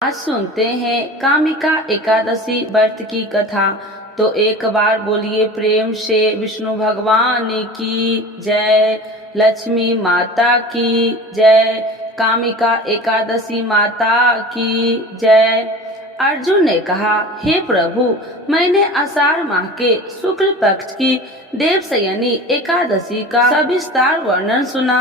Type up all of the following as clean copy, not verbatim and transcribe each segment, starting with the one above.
आज सुनते हैं कामिका एकादशी व्रत की कथा। तो एक बार बोलिए प्रेम से विष्णु भगवान की जय, लक्ष्मी माता की जय, कामिका एकादशी माता की जय। अर्जुन ने कहा, हे प्रभु, मैंने आषाढ़ माह के शुक्ल पक्ष की देवशयनी एकादशी का सविस्तार वर्णन सुना।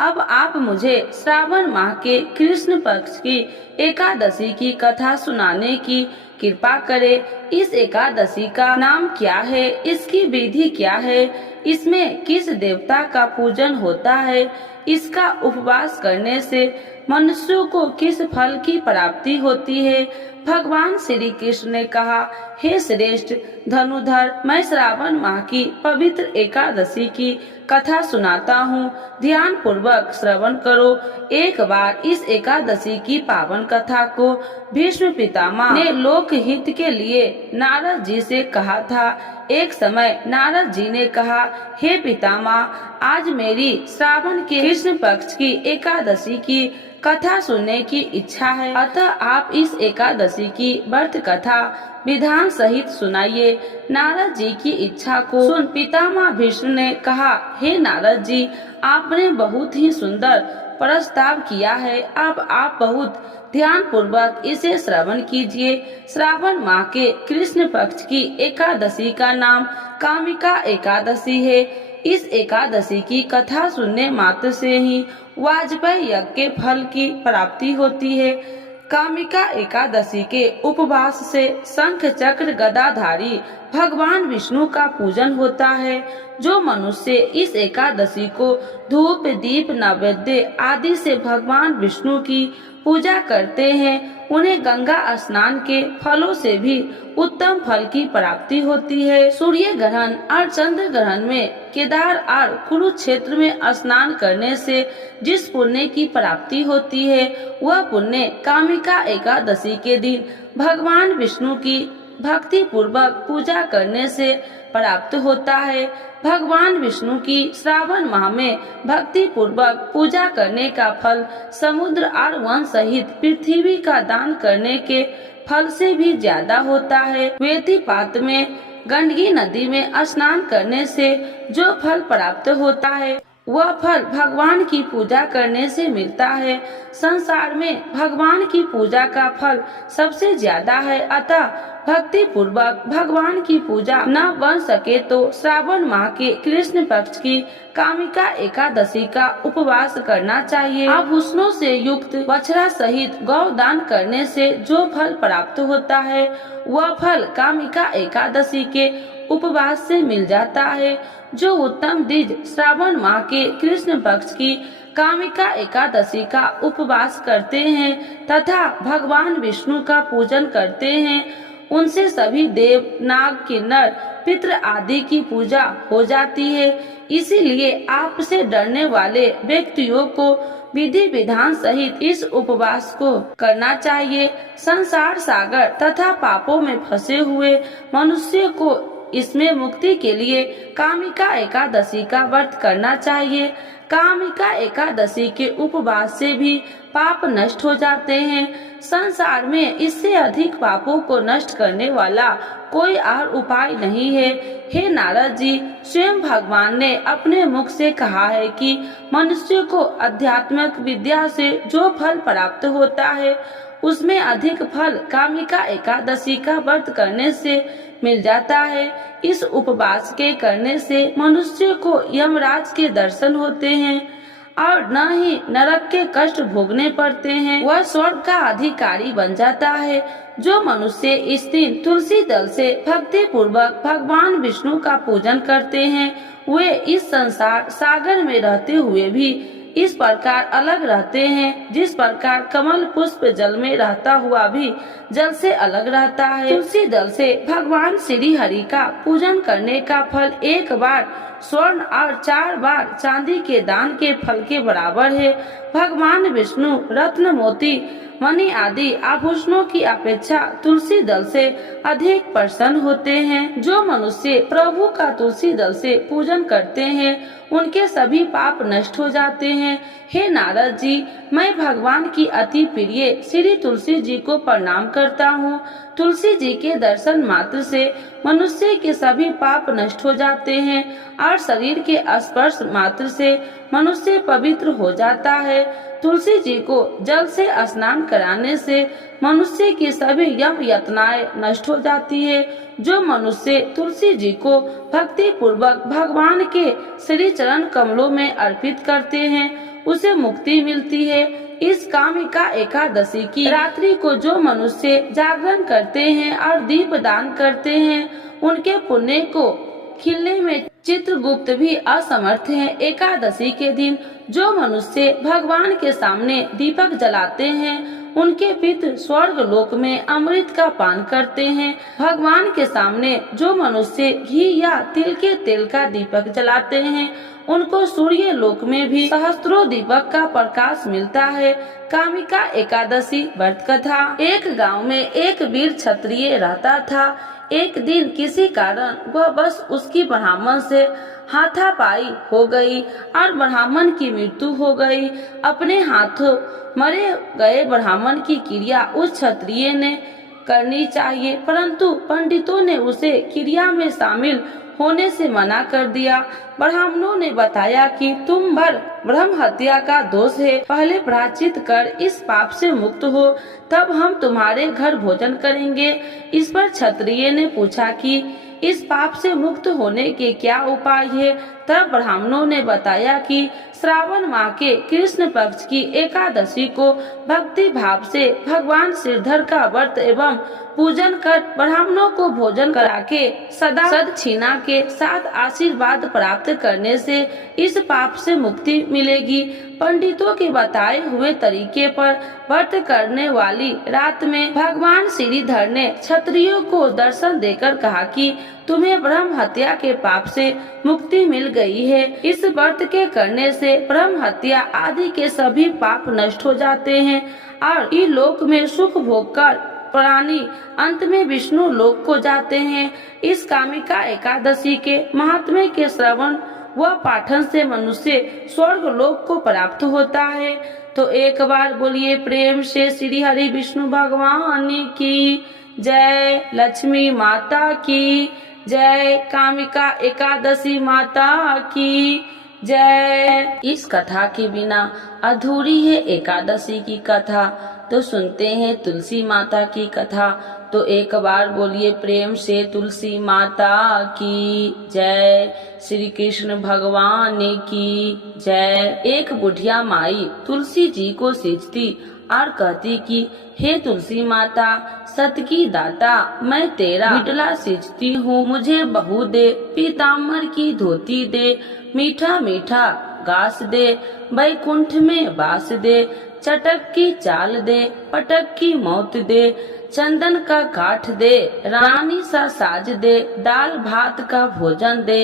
अब आप मुझे श्रावण माह के कृष्ण पक्ष की एकादशी की कथा सुनाने की कृपा करें। इस एकादशी का नाम क्या है, इसकी विधि क्या है, इसमें किस देवता का पूजन होता है, इसका उपवास करने से मनुष्यों को किस फल की प्राप्ति होती है। भगवान श्री कृष्ण ने कहा, हे श्रेष्ठ धनुधर, मैं श्रावण माह की पवित्र एकादशी की कथा सुनाता हूँ, ध्यान पूर्वक श्रवण करो। एक बार इस एकादशी की पावन कथा को भीष्म पितामह ने लोक हित के लिए नारद जी से कहा था। एक समय नारद जी ने कहा, हे पितामह, आज मेरी श्रावण के कृष्ण पक्ष की एकादशी की कथा सुनने की इच्छा है, अतः आप इस एकादशी की व्रत कथा विधान सहित सुनाइए। नारद जी की इच्छा को सुन पितामह भीष्म ने कहा, हे नारद जी, आपने बहुत ही सुंदर प्रस्ताव किया है। अब आप बहुत ध्यान पूर्वक इसे श्रवण कीजिए। श्रावण माह के कृष्ण पक्ष की एकादशी का नाम कामिका एकादशी है। इस एकादशी की कथा सुनने मात्र से ही वाजपेयी यज्ञ के फल की प्राप्ति होती है। कामिका एकादशी के उपवास से शंख चक्र गदाधारी भगवान विष्णु का पूजन होता है। जो मनुष्य इस एकादशी को धूप दीप नैवेद्य आदि से भगवान विष्णु की पूजा करते हैं, उन्हें गंगा स्नान के फलों से भी उत्तम फल की प्राप्ति होती है। सूर्य ग्रहण और चंद्र ग्रहण में केदार और कुरुक्षेत्र में स्नान करने से जिस पुण्य की प्राप्ति होती है, वह पुण्य कामिका एकादशी के दिन भगवान विष्णु की भक्ति पूर्वक पूजा करने से प्राप्त होता है। भगवान विष्णु की श्रावण माह में भक्ति पूर्वक पूजा करने का फल समुद्र और वन सहित पृथ्वी का दान करने के फल से भी ज्यादा होता है। वेतिपात में गंडकी नदी में स्नान करने से जो फल प्राप्त होता है, वह फल भगवान की पूजा करने से मिलता है। संसार में भगवान की पूजा का फल सबसे ज्यादा है, अतः भक्ति पूर्वक भगवान की पूजा न बन सके तो श्रावण माह के कृष्ण पक्ष की कामिका एकादशी का उपवास करना चाहिए। आभूषणों से युक्त बछड़ा सहित गौ दान करने से जो फल प्राप्त होता है, वह फल कामिका एकादशी के उपवास से मिल जाता है। जो उत्तम द्विज श्रावण माह के कृष्ण पक्ष की कामिका एकादशी का उपवास करते हैं तथा भगवान विष्णु का पूजन करते हैं, उनसे सभी देव नाग किन्नर पितृ आदि की पूजा हो जाती है। इसीलिए आपसे डरने वाले व्यक्तियों को विधि विधान सहित इस उपवास को करना चाहिए। संसार सागर तथा पापों में फंसे हुए मनुष्य को इसमें मुक्ति के लिए कामिका एकादशी का व्रत करना चाहिए। कामिका एकादशी के उपवास से भी पाप नष्ट हो जाते हैं। संसार में इससे अधिक पापों को नष्ट करने वाला कोई और उपाय नहीं है। हे नारद जी, स्वयं भगवान ने अपने मुख से कहा है कि मनुष्य को आध्यात्मिक विद्या से जो फल प्राप्त होता है, उसमें अधिक फल कामिका एकादशी का व्रत करने से मिल जाता है। इस उपवास के करने से मनुष्य को यमराज के दर्शन होते हैं और न ही नरक के कष्ट भोगने पड़ते हैं, वह स्वर्ग का अधिकारी बन जाता है। जो मनुष्य इस दिन तुलसी दल से भक्ति पूर्वक भगवान विष्णु का पूजन करते हैं, वे इस संसार सागर में रहते हुए भी इस प्रकार अलग रहते हैं, जिस प्रकार कमल पुष्प जल में रहता हुआ भी जल से अलग रहता है। तुलसी दल से भगवान श्री हरि का पूजन करने का फल एक बार स्वर्ण और 4 बार चांदी के दान के फल के बराबर है। भगवान विष्णु रत्न मोती मणि आदि आभूषणों की अपेक्षा तुलसी दल से अधिक प्रसन्न होते हैं। जो मनुष्य प्रभु का तुलसी दल से पूजन करते हैं, उनके सभी पाप नष्ट हो जाते हैं। हे नारद जी, मैं भगवान की अति प्रिय श्री तुलसी जी को प्रणाम करता हूँ। तुलसी जी के दर्शन मात्र से मनुष्य के सभी पाप नष्ट हो जाते हैं और शरीर के स्पर्श मात्र से मनुष्य पवित्र हो जाता है। तुलसी जी को जल से स्नान कराने से मनुष्य की सभी यम यातनाएं नष्ट हो जाती है। जो मनुष्य तुलसी जी को भक्ति पूर्वक भगवान के श्री चरण कमलों में अर्पित करते हैं उसे मुक्ति मिलती है। इस कामिका एकादशी की रात्रि को जो मनुष्य जागरण करते हैं और दीप दान करते हैं उनके पुण्य को खिलने में चित्रगुप्त भी असमर्थ है। एकादशी के दिन जो मनुष्य भगवान के सामने दीपक जलाते हैं उनके पितृ स्वर्ग लोक में अमृत का पान करते हैं। भगवान के सामने जो मनुष्य घी या तिल के तेल का दीपक जलाते हैं उनको सूर्य लोक में भी सहस्त्रों दीपक का प्रकाश मिलता है। कामिका एकादशी व्रत कथा। एक गांव में एक वीर क्षत्रिय रहता था। एक दिन किसी कारण वह बस उसकी ब्राह्मण से हाथापाई हो गई और ब्राह्मण की मृत्यु हो गई। अपने हाथों मरे गए ब्राह्मण की क्रिया उस क्षत्रिय ने करनी चाहिए, परंतु पंडितों ने उसे क्रिया में शामिल होने से मना कर दिया। ब्राह्मणों ने बताया कि तुम पर ब्रह्म हत्या का दोष है, पहले प्रायश्चित कर इस पाप से मुक्त हो, तब हम तुम्हारे घर भोजन करेंगे। इस पर क्षत्रिय ने पूछा कि इस पाप से मुक्त होने के क्या उपाय है। तब ब्राह्मणों ने बताया कि श्रावण माह के कृष्ण पक्ष की एकादशी को भक्ति भाव से भगवान श्रीधर का व्रत एवं पूजन कर ब्राह्मणों को भोजन करा के सदा सदक्षिणा के साथ आशीर्वाद प्राप्त करने से इस पाप से मुक्ति मिलेगी। पंडितों के बताए हुए तरीके पर व्रत करने वाली रात में भगवान श्रीधर ने क्षत्रियों को दर्शन देकर कहा कि तुम्हें ब्रह्म हत्या के पाप से मुक्ति मिल गई है। इस व्रत के करने से ब्रह्म हत्या आदि के सभी पाप नष्ट हो जाते हैं और इलोक में सुख भोग कर प्राणी अंत में विष्णु लोक को जाते हैं। इस कामिका एकादशी के महात्म्य के श्रवण व पाठन से मनुष्य स्वर्ग लोक को प्राप्त होता है। तो एक बार बोलिए प्रेम से श्री हरि विष्णु भगवान की जय, लक्ष्मी माता की जय, कामिका एकादशी माता की जय। इस कथा के बिना अधूरी है एकादशी की कथा। तो सुनते हैं तुलसी माता की कथा। तो एक बार बोलिए प्रेम से तुलसी माता की जय, श्री कृष्ण भगवान की जय। एक बुढ़िया माई तुलसी जी को सींचती और कहती कि हे तुलसी माता, सत की दाता, मैं तेरा बिटला सींचती हूँ, मुझे बहू दे, पीताम्बर की धोती दे, मीठा मीठा घास दे, बैकुंठ में वास दे, चटक की चाल दे, पटक की मौत दे, चंदन का काठ दे, रानी सा साज दे, दाल भात का भोजन दे,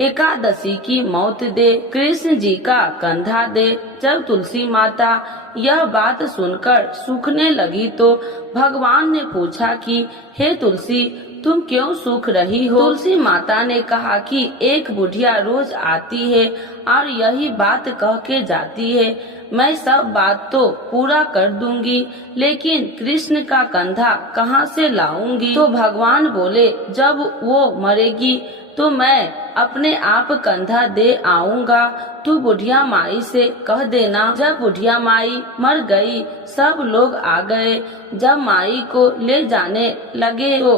एकादशी की मौत दे, कृष्ण जी का कंधा दे। जब तुलसी माता यह बात सुनकर सूखने लगी तो भगवान ने पूछा कि हे तुलसी, तुम क्यों सूख रही हो? तुलसी माता ने कहा कि एक बुढ़िया रोज आती है और यही बात कह के जाती है, मैं सब बात तो पूरा कर दूंगी, लेकिन कृष्ण का कंधा कहाँ से लाऊंगी? तो भगवान बोले, जब वो मरेगी तो मैं अपने आप कंधा दे आऊंगा, तू बुढ़िया माई से कह देना। जब बुढ़िया माई मर गई सब लोग आ गए। जब माई को ले जाने लगे तो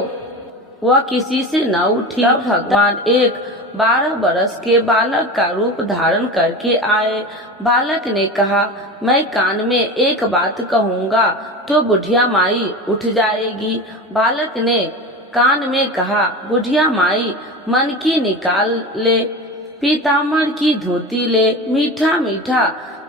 वह किसी से न उठी। तब भगवान एक 12 बरस के बालक का रूप धारण करके आए। बालक ने कहा, मैं कान में एक बात कहूँगा तो बुढ़िया माई उठ जाएगी। बालक ने कान में कहा, बुढ़िया माई मन की निकाल ले, पीताम्बर की धोती ले, मीठा मीठा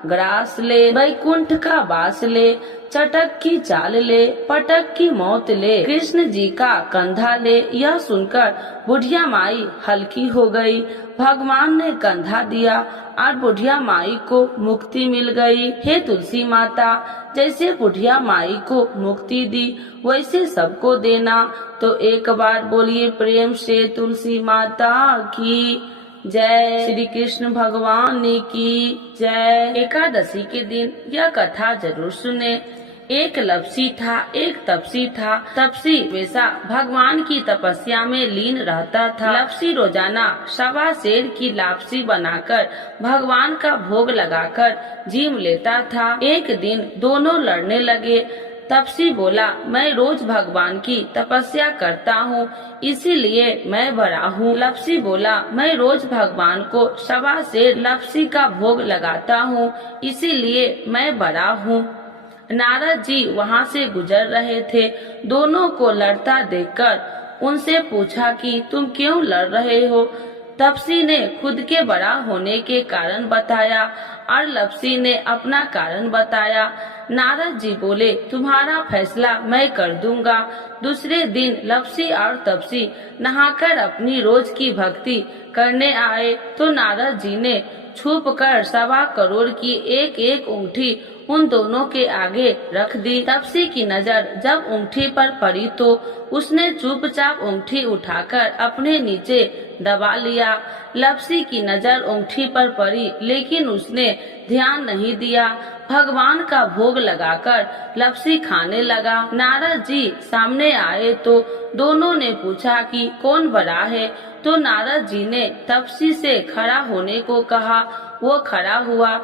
ग्रास ले, बैकुंठ का वास ले, चटक की चाल ले, पटक की मौत ले, कृष्ण जी का कंधा ले। यह सुनकर बुढ़िया माई हल्की हो गई। भगवान ने कंधा दिया और बुढ़िया माई को मुक्ति मिल गई। हे तुलसी माता, जैसे बुढ़िया माई को मुक्ति दी वैसे सबको देना। तो एक बार बोलिए प्रेम से तुलसी माता की जय। श्री कृष्ण भगवान की जय। एकादशी के दिन यह कथा जरूर सुने। एक लपसी था, एक तपसी था। तपसी हमेशा भगवान की तपस्या में लीन रहता था। लपसी रोजाना 1.25 सेर की लापसी बनाकर भगवान का भोग लगाकर जीम लेता था। एक दिन दोनों लड़ने लगे। तपसी बोला, मैं रोज भगवान की तपस्या करता हूँ, इसीलिए मैं बड़ा हूँ। लपसी बोला, मैं रोज भगवान को 1.25 सेर लपसी का भोग लगाता हूँ, इसीलिए मैं बड़ा हूँ। नारद जी वहाँ से गुजर रहे थे। दोनों को लड़ता देखकर उनसे पूछा कि तुम क्यों लड़ रहे हो। तपसी ने खुद के बड़ा होने के कारण बताया और लपसी ने अपना कारण बताया। नारद जी बोले, तुम्हारा फैसला मैं कर दूंगा। दूसरे दिन लपसी और तपसी नहाकर अपनी रोज की भक्ति करने आए तो नारद जी ने छुपकर 1.25 करोड़ की एक एक अंगूठी उन दोनों के आगे रख दी। तपसी की नजर जब अंगूठी पर पड़ी तो उसने चुपचाप अंगूठी उठाकर अपने नीचे दबा लिया। लपसी की नजर अंगूठी पर पड़ी लेकिन उसने ध्यान नहीं दिया। भगवान का भोग लगाकर लपसी खाने लगा। नारद जी सामने आए तो दोनों ने पूछा कि कौन बड़ा है, तो नारद जी ने तपसी से खड़ा होने को कहा। वो खड़ा हुआ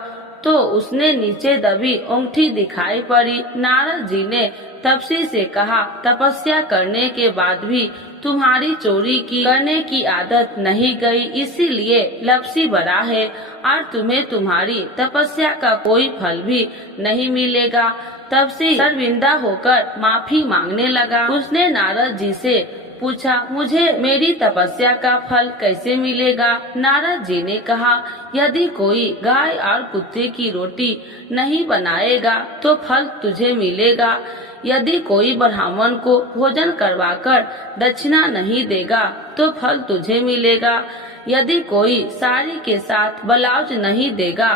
तो उसने नीचे दबी अंगूठी दिखाई पड़ी। नारद जी ने तपसी से कहा, तपस्या करने के बाद भी तुम्हारी चोरी करने की आदत नहीं गई, इसीलिए लपसी बड़ा है और तुम्हें तुम्हारी तपस्या का कोई फल भी नहीं मिलेगा। तपसी शर्मिंदा होकर माफी मांगने लगा। उसने नारद जी से पूछा, मुझे मेरी तपस्या का फल कैसे मिलेगा। नारद जी ने कहा, यदि कोई गाय और कुत्ते की रोटी नहीं बनाएगा तो फल तुझे मिलेगा। यदि कोई ब्राह्मण को भोजन करवाकर दक्षिणा नहीं देगा तो फल तुझे मिलेगा। यदि कोई साड़ी के साथ ब्लाउज नहीं देगा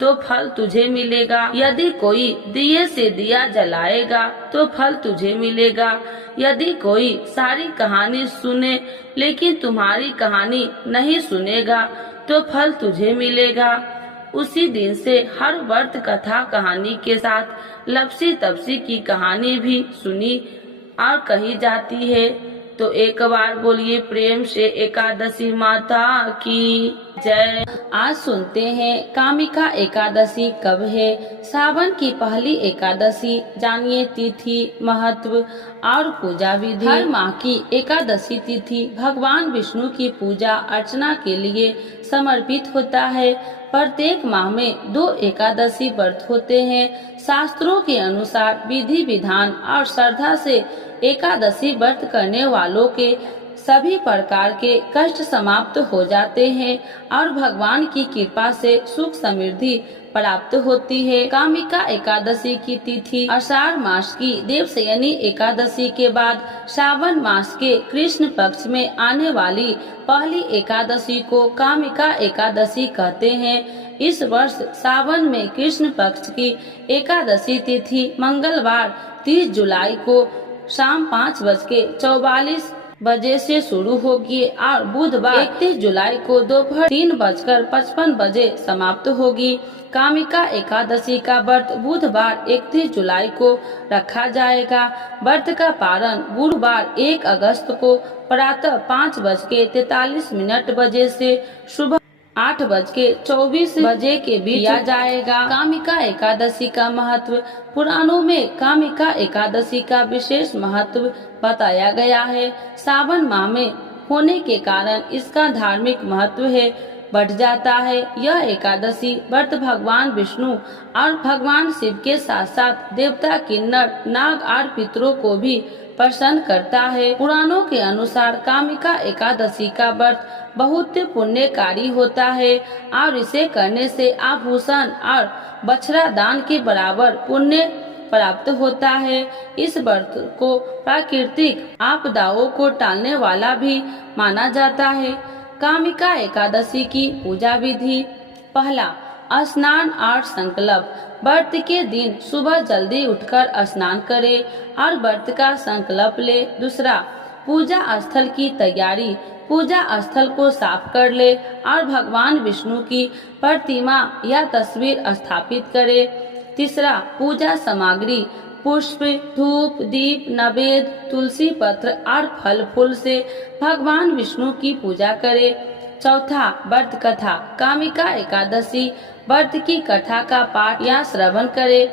तो फल तुझे मिलेगा। यदि कोई दिए से दिया जलाएगा तो फल तुझे मिलेगा। यदि कोई सारी कहानी सुने लेकिन तुम्हारी कहानी नहीं सुनेगा तो फल तुझे मिलेगा। उसी दिन से हर व्रत कथा कहानी के साथ लपसी तपसी की कहानी भी सुनी और कही जाती है। तो एक बार बोलिए प्रेम से एकादशी माता की जय। आज सुनते हैं कामिका एकादशी कब है। सावन की पहली एकादशी, जानिए तिथि, महत्व और पूजा विधि। हर माह की एकादशी तिथि भगवान विष्णु की पूजा अर्चना के लिए समर्पित होता है। प्रत्येक माह में 2 एकादशी व्रत होते हैं। शास्त्रों के अनुसार विधि विधान और श्रद्धा से एकादशी व्रत करने वालों के सभी प्रकार के कष्ट समाप्त हो जाते हैं और भगवान की कृपा से सुख समृद्धि प्राप्त होती है। कामिका एकादशी की तिथि आषाढ़ मास की देवशयनी एकादशी के बाद श्रावण मास के कृष्ण पक्ष में आने वाली पहली एकादशी को कामिका एकादशी कहते हैं। इस वर्ष सावन में कृष्ण पक्ष की एकादशी तिथि मंगलवार 30 जुलाई को शाम 5:44 बजे से शुरू होगी और बुधवार 31 जुलाई को दोपहर 3:55 समाप्त होगी। कामिका एकादशी का व्रत बुधवार 31 जुलाई को रखा जाएगा। व्रत का पारण गुरुवार 1 अगस्त को प्रातः 5:43 बजे से सुबह 8:24 बजे के बीच किया जाएगा। कामिका एकादशी का महत्व। पुराणों में कामिका एकादशी का विशेष महत्व बताया गया है। सावन माह में होने के कारण इसका धार्मिक महत्व है बढ़ जाता है। यह एकादशी व्रत भगवान विष्णु और भगवान शिव के साथ साथ देवता, किन्नर, नाग और पितरों को भी प्रसन्न करता है। पुराणों के अनुसार कामिका एकादशी का व्रत बहुत पुण्यकारी होता है और इसे करने से आभूषण और बछड़ा दान के बराबर पुण्य प्राप्त होता है। इस व्रत को प्राकृतिक आपदाओं को टालने वाला भी माना जाता है। कामिका एकादशी की पूजा विधि। पहला, स्नान और संकल्प। व्रत के दिन सुबह जल्दी उठकर स्नान करें और व्रत का संकल्प ले। दूसरा, पूजा स्थल की तैयारी। पूजा स्थल को साफ कर ले और भगवान विष्णु की प्रतिमा या तस्वीर स्थापित करे। तीसरा, पूजा सामग्री। पुष्प, धूप, दीप, नैवेद्य, तुलसी पत्र और फल फूल से भगवान विष्णु की पूजा करे। चौथा, व्रत कथा। कामिका एकादशी व्रत की कथा का पाठ या श्रवण करे।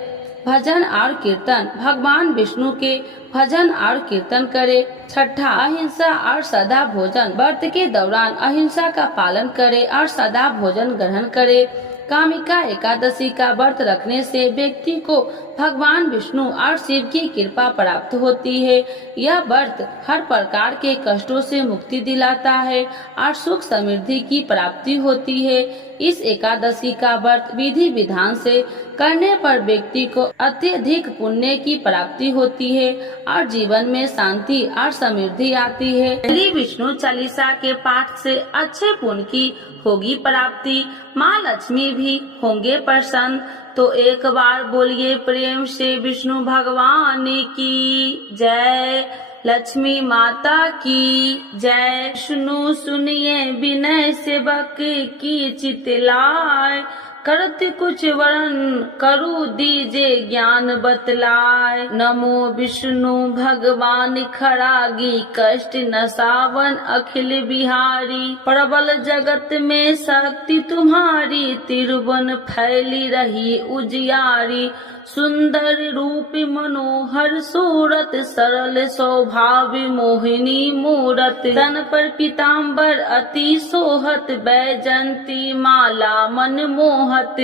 भजन और कीर्तन। भगवान विष्णु के भजन और कीर्तन करे। छठा, अहिंसा और सदा भोजन। व्रत के दौरान अहिंसा का पालन करे और सदा भोजन ग्रहण करे। कामिका एकादशी का व्रत रखने से व्यक्ति को भगवान विष्णु और शिव की कृपा प्राप्त होती है। यह व्रत हर प्रकार के कष्टों से मुक्ति दिलाता है और सुख समृद्धि की प्राप्ति होती है। इस एकादशी का व्रत विधि विधान से करने पर व्यक्ति को अत्यधिक पुण्य की प्राप्ति होती है और जीवन में शांति और समृद्धि आती है। श्री विष्णु चालीसा के पाठ से अच्छे पुण्य की होगी प्राप्ति, माँ लक्ष्मी भी होंगे प्रसन्न। तो एक बार बोलिए प्रेम से विष्णु भगवान की जय, लक्ष्मी माता की जय। विष्णु सुनिए विनय सेवक की चितलाय, करत कुछ वरण करु दीजे ज्ञान बतलाय। नमो विष्णु भगवान खरागी, कष्ट नसावन अखिल बिहारी। प्रबल जगत में शक्ति तुम्हारी, तिरुवन फैली रही उजियारी। सुंदर रूप मनोहर सूरत, सरल स्वभाव मोहिनी मूरत। तन पर पीताम्बर अति सोहत, बैजंती माला मन मोहत।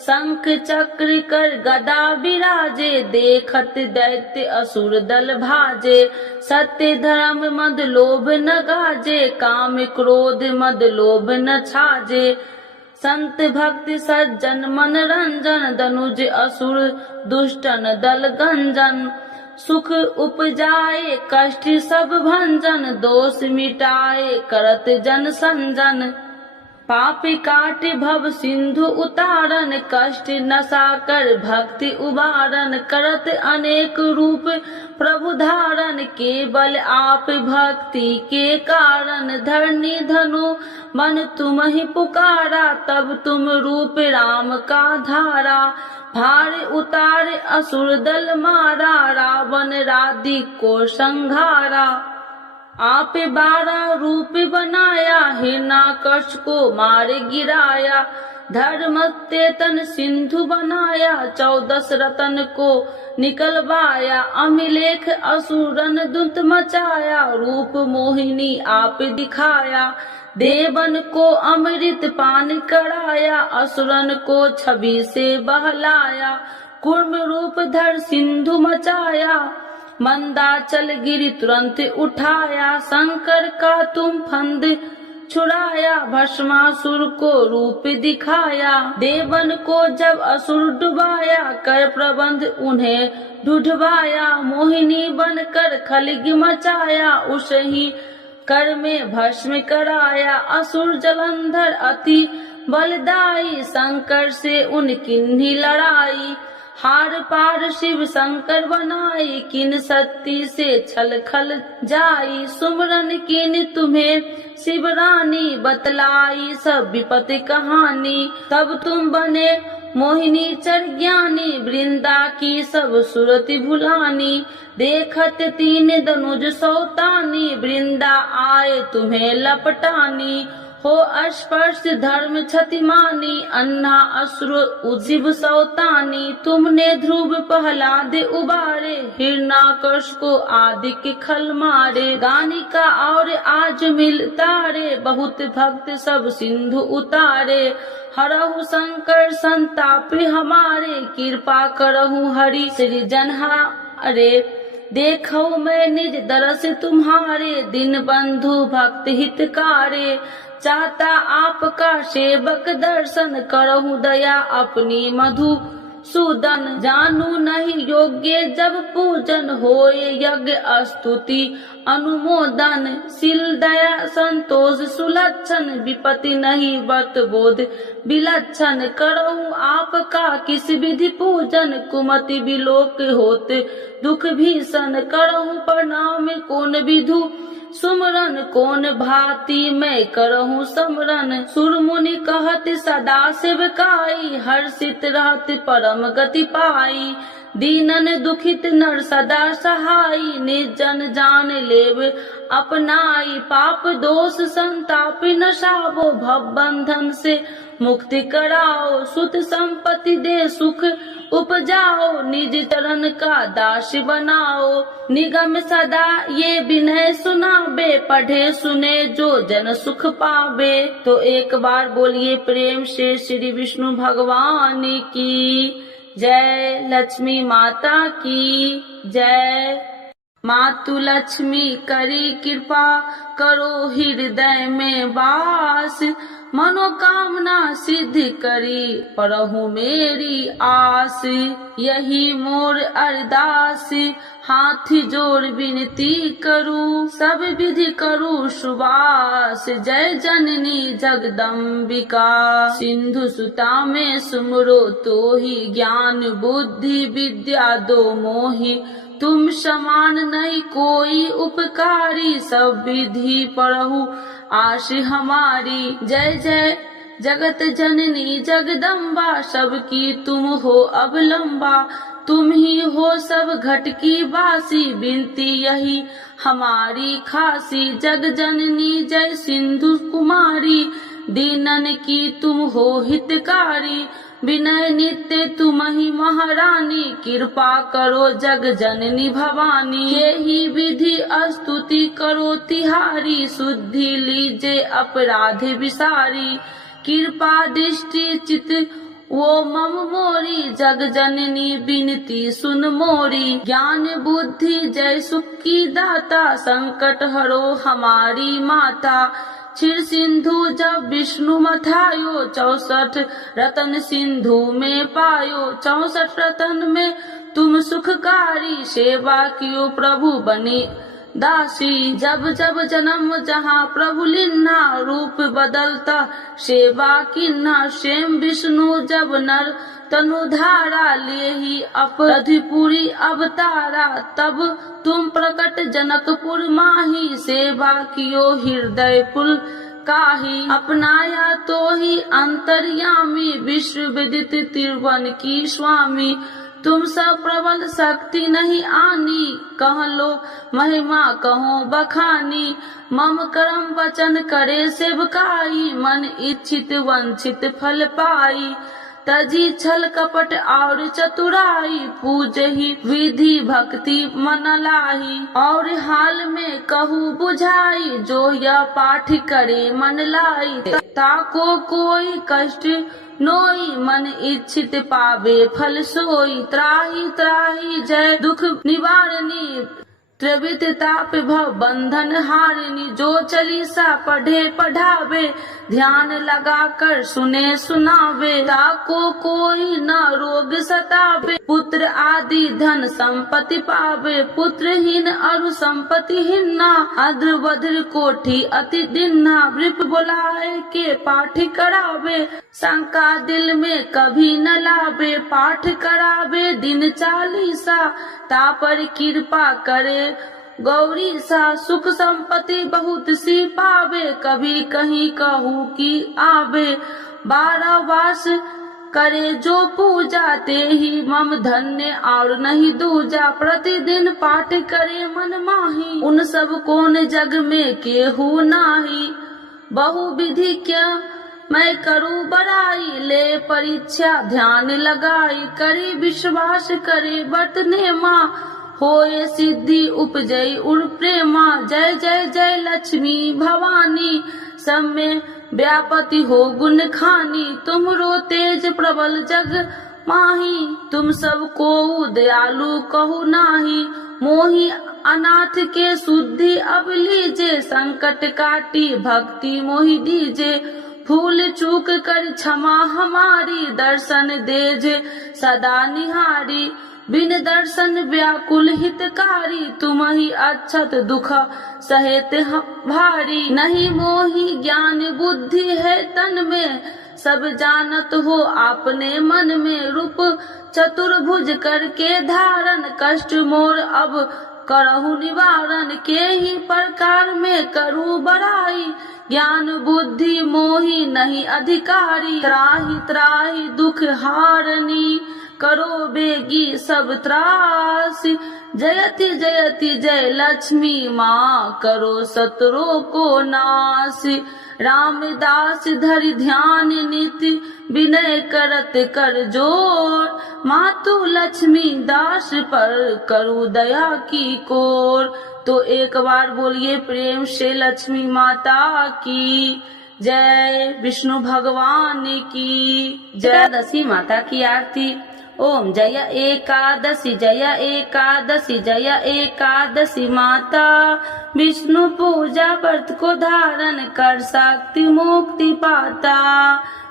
शंख चक्र कर गदा विराजे, देखत दैत्य असुर दल भाजे। सत्य धर्म मद लोभ न गाजे, काम क्रोध मद लोभ न छाजे। संत भक्त सज्जन मन रंजन, दनुज असुर दुष्टन दल गंजन। सुख उपजाए कष्ट सब भंजन, दोष मिटाए करत जन संजन। पाप काट भव सिंधु उतारन, कष्ट नसा कर भक्ति उबारन। करत अनेक रूप प्रभु धारण, केवल आप भक्ति के कारण। धरनी धनु मन तुम ही पुकारा, तब तुम रूप राम का धारा। भार उतार असुर दल मारा, रावण राधि को संघारा। आप 12 रूप बनाया, हिरण्याकश को मार गिराया। धर्म तेतन सिंधु बनाया, 14 रतन को निकलवाया। अमिलेख असुरन दुत मचाया, रूप मोहिनी आप दिखाया। देवन को अमृत पान कराया, असुरन को छवि से बहलाया। कूर्म रूप धर सिंधु मचाया, मंदाचल गिरी तुरंत उठाया। शंकर का तुम फंद छुड़ाया, भस्मासुर को रूप दिखाया। देवन को जब असुर डुबाया, कर प्रबंध उन्हें ढूंढवाया। मोहिनी बनकर खलगी मचाया, उसही कर में भस्म कराया। असुर जलंधर अति बलदाई, शंकर से उनकी लड़ाई। हार पार शिव शंकर बनाई, किन शक्ति से छल खल जाई। सुमरन किन तुम्हें शिव रानी, बतलाई सब विपत्ति कहानी। तब तुम बने मोहिनी चर ज्ञानी, वृंदा की सब सुरति भुलानी। देखत 3 दनुज सौतानी, वृंदा आए तुम्हें लपटानी। हो स्पर्श धर्म क्षतिमानी, अन्ना असुर उज्जीव सौतानी। तुमने ध्रुव प्रहलाद उबारे, हिरण्याकश को आदि के खल मारे। गानिका और आज मिल तारे, बहुत भक्त सब सिंधु उतारे। हरहु शंकर संताप हमारे, कृपा करहु हरि सृजनहारे। देखो मैं निज दरस तुम्हारे, दिन बंधु भक्त हितकारे। चाहता आपका सेवक दर्शन, करहु दया अपनी मधु सूदन। जानू नहीं योग्य जब पूजन, होए यज्ञ स्तुति अनुमोदन। शील दया संतोष सुलक्षण, विपत्ति नहीं व्रत बोध विलक्षण। करहु आपका किस विधि पूजन, कुमति विलोक होत दुख भीषण। करहु प्रणाम कौन विधु सुमरन कौन भांति मैं करहूँ समरन। सुर मुनि कहत सदा सेवकाई, हर्षित रहत परम गति पाई। दीनन दुखित नर सदा सहाई, निर्जन जान लेव अपनाई। पाप दोष संताप नशावो, भव बंधन से मुक्ति कराओ। सुत संपत्ति दे सुख उपजाओ, निज चरण का दास बनाओ। निगम सदा ये विनय सुनाबे, पढ़े सुने जो जन सुख पावे। तो एक बार बोलिए प्रेम से श्री विष्णु भगवान की जय। लक्ष्मी माता की जय। मातु लक्ष्मी करी कृपा, करो हृदय में वास। मनोकामना सिद्ध करी, परहु मेरी आस। यही मोर अरदास, हाथ जोड़ विनती करूं। सब विधि करूं सुबास, जय जननी जगदम्बिका। सिंधु सुता में सुमरो तोहि, ज्ञान बुद्धि विद्या दो मोहि। तुम समान नहीं कोई उपकारी, सब विधि पढ़हु आश हमारी। जय जय जगत जननी जगदम्बा, सबकी तुम हो अवलंबा। तुम ही हो सब घट की बासी, बिनती यही हमारी खासी। जग जननी जय सिंधु कुमारी, दीनन की तुम हो हितकारी। विनय नित्य तुम ही महारानी, कृपा करो जग जननी भवानी। यही विधि स्तुति करो तिहारी, शुद्धि लीजे अपराध विसारी। कृपा दृष्टि चित वो मम मोरी, जग जननी बिनती सुन मोरी। ज्ञान बुद्धि जय सुख की दाता, संकट हरो हमारी माता। क्षीर सिंधु जब विष्णु मथायो, 64 रतन सिंधु में पायो। 64 रतन में तुम सुखकारी, सेवा कियो प्रभु बने दासी। जब जब जन्म जहाँ प्रभु लिन्हा, रूप बदलता सेवा किन्हा। स्वयं विष्णु जब नर तनु धारा, ले ही अपराधिपुरी अवतारा। तब तुम प्रकट जनकपुर माही, सेवा कियो हृदय पुल काही। अपनाया तो ही अंतर्यामी, विश्व विदित त्रिभुवन की स्वामी। तुम सब प्रबल शक्ति नहीं आनी, कह लो महिमा कहो बखानी। मम कर्म वचन करे सेवकाई, मन इच्छित वंचित फल पाई। तजी छल कपट और चतुराई, पूज ही विधि भक्ति मन लाही। और हाल में कहूँ बुझाई, जो यह पाठ करे मन लाई। ताको कोई कष्ट नोई, मन इच्छित पावे फल सोई। त्राही त्राही जय दुख निवारणी, त्रिविध ताप भव बंधन हारिणी। जो चालीसा पढ़े पढ़ावे, ध्यान लगा कर सुने सुनावे। ताको कोई न रोग सतावे, पुत्र आदि धन संपत्ति पावे। पुत्रहीन अरु संपत्तिहीना, अद्र वज्र कोठी अति दिन्ना। वृप बुलाए के पाठ करावे, शंका दिल में कभी न लावे। पाठ करावे दिन चालीसा, तापर कृपा करे गौरी सा। सुख संपत्ति बहुत सी पावे, कभी कहीं कहूँ की आवे। 12 वास करे जो पूजा, ते ही मम धन्य और नहीं दूजा। प्रतिदिन पाठ करे मन माही, उन सब कौन जग में केहू नाही। बहु विधि क्या मैं करूँ बड़ाई, ले परीक्षा ध्यान लगाई। करी विश्वास करे बरतने माँ, होए सिद्धि उपजई उर प्रेमा। जय जय जय लक्ष्मी भवानी, सब में व्यापति हो गुण खानी। तुमरो तेज प्रबल जग माही, तुम सब को दयालु कहू नाही। मोहि अनाथ के शुद्धि अब लीजे, संकट काटी भक्ति मोहि दीजे। भूल चूक कर क्षमा हमारी, दर्शन देजे सदा निहारी। बिन दर्शन व्याकुल हितकारी, तुम ही अच्छत दुख सहेत भारी। नहीं मोहि ज्ञान बुद्धि है तन में, सब जानत हो आपने मन में। रूप चतुर्भुज करके धारण, कष्ट मोर अब करहु निवारण के ही प्रकार में करू बड़ाई। ज्ञान बुद्धि मोहि नहीं अधिकारी, त्राहि त्राहि दुख हारनी, करो बेगी सब त्रासी। जयति जयति जय लक्ष्मी माँ, करो शत्रु को नासी। रामदास धरि ध्यान नीति, विनय करत कर जोर, मातु लक्ष्मी दास पर करू दया की कोर। तो एक बार बोलिए प्रेम से लक्ष्मी माता की जय, विष्णु भगवान की जय। एकादशी माता की आरती। ओम जय एकादशी जय एकादशी जय एकादशी माता, विष्णु पूजा व्रत को धारण कर शक्ति मुक्ति पाता।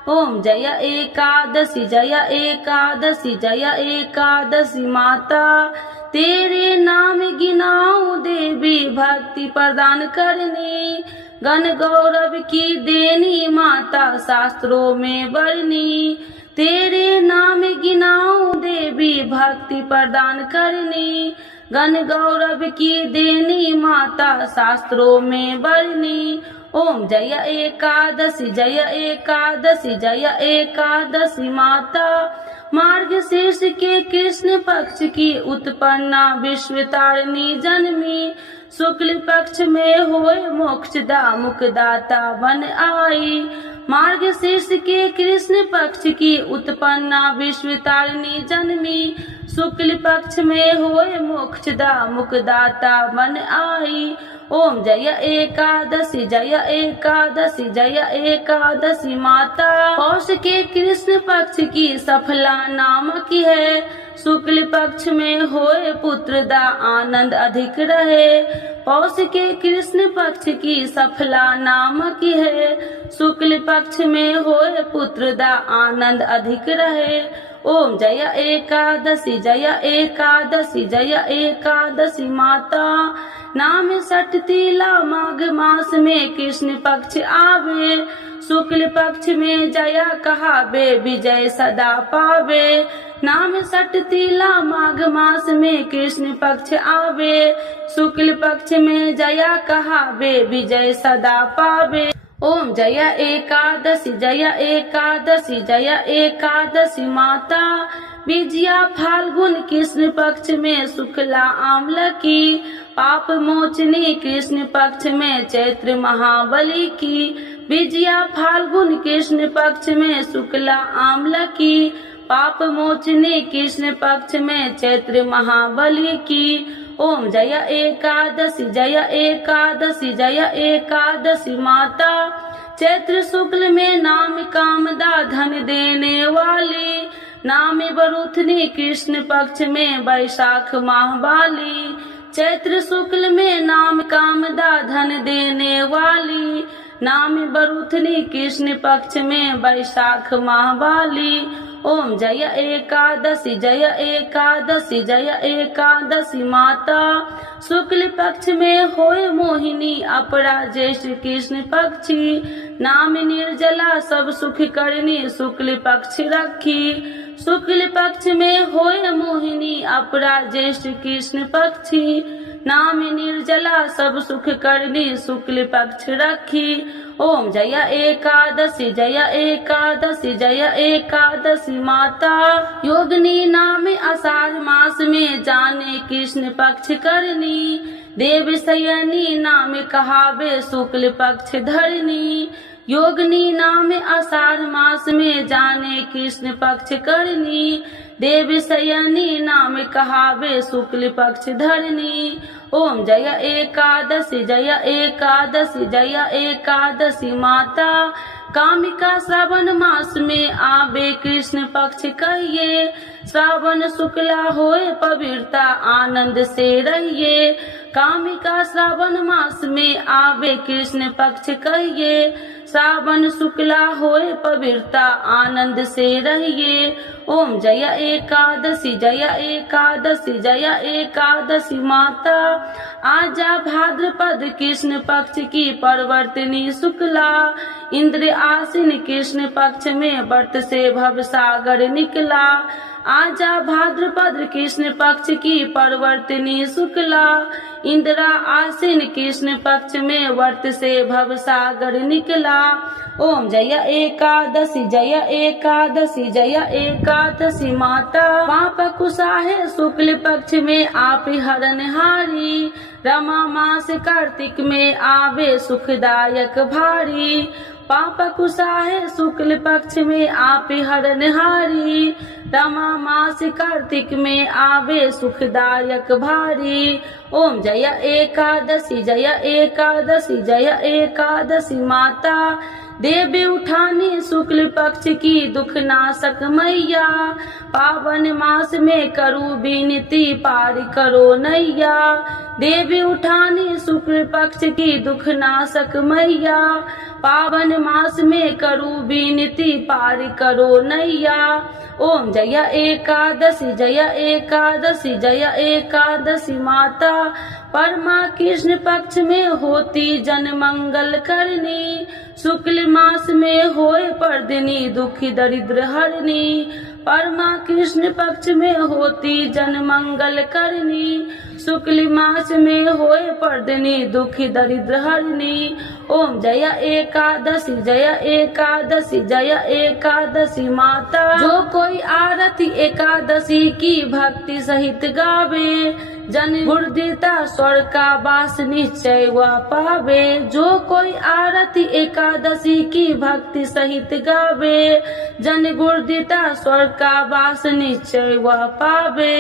ओम जय एकादशी जय एकादशी जय एकादशी माता, तेरे नाम गिनाऊं देवी भक्ति प्रदान करनी, गण गौरव की देनी माता शास्त्रों में वर्णी। तेरे नाम गिनाऊं देवी भक्ति प्रदान करनी, गण गौरव की देनी माता शास्त्रों में वर्णी। ओम जय एकादशी जय एकादशी जय एकादशी माता, मार्गशीर्ष के कृष्ण पक्ष की उत्पन्ना विश्व तारिणी जन्मी, शुक्ल पक्ष में होए मोक्षदा मुक्तिदाता बन आई। मार्गशीर्ष के कृष्ण पक्ष की उत्पन्ना विश्व तारिणी जन्मी, शुक्ल पक्ष में होए मोक्षदा मुक्तिदाता बन आई। ओम जय एकादशी जय एकादशी जय एकादशी माता, पौष के कृष्ण पक्ष की सफला नाम की है, शुक्ल पक्ष में होए पुत्र दा आनंद अधिक रहे। पौष के कृष्ण पक्ष की सफला नाम की है, शुक्ल पक्ष में होए पुत्र दा आनंद अधिक रहे। ओम जय एकादशी जय एकादशी जय एकादशी माता, नाम सठ तीला माघ मास में कृष्ण पक्ष आवे, शुक्ल पक्ष में जया कहावे विजय सदा पावे। नाम सठ तीला माघ मास में कृष्ण पक्ष आवे, शुक्ल पक्ष में जया कहावे विजय सदा पावे। ओम जय एकादशी जय एकादशी जय एकादशी माता, विजया फाल्गुन कृष्ण पक्ष में शुक्ला आम्ल की, पाप मोचनी कृष्ण पक्ष में चैत्र महाबली की। विजया फाल्गुन कृष्ण पक्ष में शुक्ला आम्ल की, पाप मोचनी कृष्ण पक्ष में चैत्र महाबली की। ओम जय एकादशी जय एकादशी जय एकादशी माता, चैत्र शुक्ल में नाम कामदा धन देने वाली, नाम बरुथनी कृष्ण पक्ष में वैशाख माह वाली। चैत्र शुक्ल में नाम कामदा धन देने वाली, नाम बरुथनी कृष्ण पक्ष में वैशाख माह वाली। ओम जय एकादशी जय एकादशी जय एकादशी माता, शुक्ल पक्ष में होए मोहिनी अपरा ज्येष्ठ कृष्ण पक्षी, नाम निर्जला सब सुख करनी शुक्ल पक्ष रखी। शुक्ल पक्ष में होए मोहिनी अपरा ज्येष्ठ कृष्ण पक्षी, नाम निर्जला सब सुख करनी शुक्ल पक्ष रखी। ओम जय एकादशी जय एकादशी जय एकादशी माता, योगिनी नाम आषाढ़ मास में जाने कृष्ण पक्ष करनी, देव शयनी नाम कहावे शुक्ल पक्ष धरनी। योगिनी नाम आषाढ़ मास में जाने कृष्ण पक्ष करनी, देव शयनी नाम कहावे शुक्ल पक्ष धरनी। ओम जय एकादशी जय एकादशी जय एकादशी माता, कामिका श्रावण मास में आवे कृष्ण पक्ष कहिए, श्रावण शुक्ला होए पवित्रता आनंद से रहिए। कामिका श्रावण मास में आवे कृष्ण पक्ष कहिए, श्रावण शुक्ला होए पवित्रता आनंद से रहिए। ओम जय एकादशी जय एकादशी जय एकादशी माता, आजा भाद्रपद कृष्ण पक्ष की परवर्तिनी शुक्ला, इंद्र आसीन कृष्ण पक्ष में व्रत से भव सागर निकला। आजा भाद्रपद कृष्ण पक्ष की परवर्तिनी शुक्ला, इंदिरा आसीन कृष्ण पक्ष में व्रत से भवसागर निकला। ओम जय एकादशी जय एकादशी जय एकादशी माता, पाप कुसाहे शुक्ल पक्ष में आप हरनहारी, रमा मास कार्तिक में आवे सुखदायक भारी, पाप कुसाहे शुक्ल पक्ष में आप हरनहारी, रमा मास कार्तिक में आवे सुखदायक भारी। ओम जय एकादशी जय एकादशी जय एकादशी माता, देवी उठानी शुक्ल पक्ष की दुख नाशक मैया, पावन मास में करू विनती पार करो नैया, देवी उठानी शुक्ल पक्ष की दुख नाशक मैया, पावन मास में करू विनती पार करो नैया। ओम जय एकादशी जय एकादशी जय एकादशी माता, परमा कृष्ण पक्ष में होती जन मंगल करनी, शुक्ल मास में होए पर्दिनी दुखी दरिद्र हरनी, परमा कृष्ण पक्ष में होती जन मंगल करनी, शुक्ल मास में होए पर्दिनी दुखी दरिद्र हरनी। ओम जय एकादशी जय एकादशी जय एकादशी माता, जो कोई आरती एकादशी की भक्ति सहित गावे, जन गुरुदेवता स्वर्ग का वास निश्चय वह पावे, जो कोई आरती एकादशी की भक्ति सहित गावे, जन गुरुदेवता स्वर्ग का वास निश्चय वह पावे।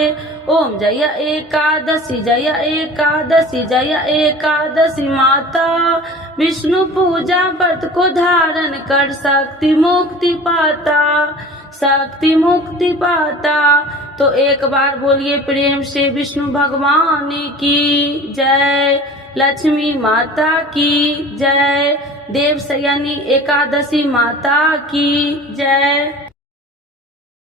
ओम जय एकादशी जय एकादशी जय एकादशी माता, विष्णु पूजा व्रत को धारण कर शक्ति मुक्ति पाता, शक्ति मुक्ति पाता। तो एक बार बोलिए प्रेम से विष्णु भगवान की जय, लक्ष्मी माता की जय, देवशयनी एकादशी माता की जय।